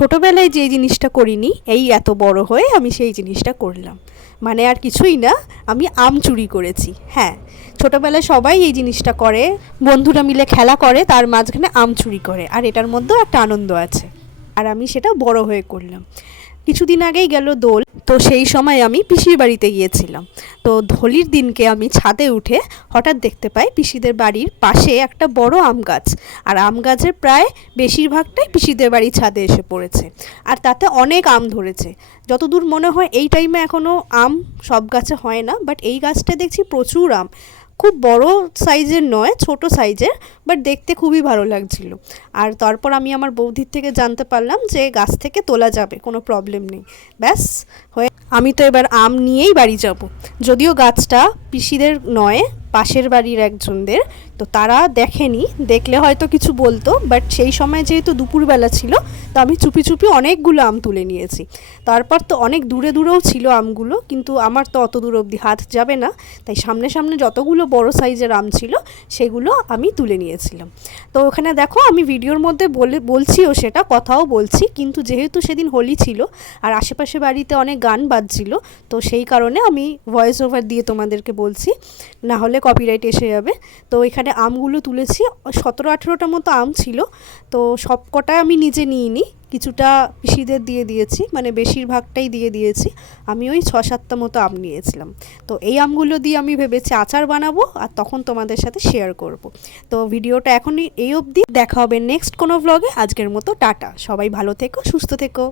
ছোটোবেলায় যে জিনিসটা করিনি এই এত বড় হয়ে আমি সেই জিনিসটা করলাম। মানে আর কিছুই না, আমি আম চুরি করেছি। হ্যাঁ, ছোটোবেলায় সবাই এই জিনিসটা করে, বন্ধুরা মিলে খেলা করে, তার মাঝখানে আম চুরি করে, আর এটার মধ্যেও একটা আনন্দ আছে। আর আমি সেটা বড় হয়ে করলাম। কিছুদিন আগেই গেল দোল, তো সেই সময় আমি পিসির বাড়িতে গিয়েছিলাম। তো হোলির দিনকে আমি ছাদে উঠে হঠাৎ দেখতে পাই পিসিদের বাড়ির পাশে একটা বড় আম গাছ, আর আম গাছের প্রায় বেশিরভাগটাই পিসিদের বাড়ির ছাদে এসে পড়েছে, আর তাতে অনেক আম ধরেছে। যতদূর মনে হয় এই টাইমে এখনও আম সব গাছে হয় না, বাট এই গাছটা দেখছি প্রচুর আম, খুব বড় সাইজের নয়, ছোট সাইজের, বাট দেখতে খুবই ভালো লাগছিল। আর তারপর আমি আমার বৌদির থেকে জানতে পারলাম যে গাছ থেকে তোলা যাবে, কোনো প্রবলেম নেই। ব্যাস হয়ে আমি তো এবার আম নিয়েই বাড়ি যাব। যদিও গাছটা পিসিদের নয়, পাশের বাড়ির একজনদের, তো তারা দেখেনি, দেখলে হয়তো কিছু বলতো, বাট সেই সময় যেহেতু দুপুরবেলা ছিল, তো আমি চুপি চুপি অনেকগুলো আম তুলে নিয়েছি। তারপর তো অনেক দূরে দূরেও ছিল আমগুলো, কিন্তু আমার তো অত দূর অবধি হাত যাবে না, তাই সামনে সামনে যতগুলো বড় সাইজের আম ছিল সেগুলো আমি তুলে নিয়েছিলাম। তো ওখানে দেখো আমি ভিডিওর মধ্যে বলছিও, সেটা কথাও বলছি, কিন্তু যেহেতু সেদিন হোলি ছিল আর আশেপাশে বাড়িতে অনেক গান বাজছিল, তো সেই কারণে আমি ভয়েস ওভার দিয়ে তোমাদেরকে বলছি, না হলে কপিরাইট এসে যাবে। তো এখানে আমগুলো তুলেছি, 17-18টা মতো আম ছিল। তো সব কটাই আমি নিজে নিইনি, কিছুটা পিসিদের দিয়ে দিয়েছি, মানে বেশিরভাগটাই দিয়ে দিয়েছি। আমি ওই 6-7টা মতো আম নিয়েছিলাম। তো এই আমগুলো দিয়ে আমি ভেবেছি আচার বানাবো, আর তখন তোমাদের সাথে শেয়ার করব। তো ভিডিওটা এখনই এই অবধি, দেখা হবে নেক্সট কোনো ভ্লগে। আজকের মতো টাটা, সবাই ভালো থেকো, সুস্থ থেকো।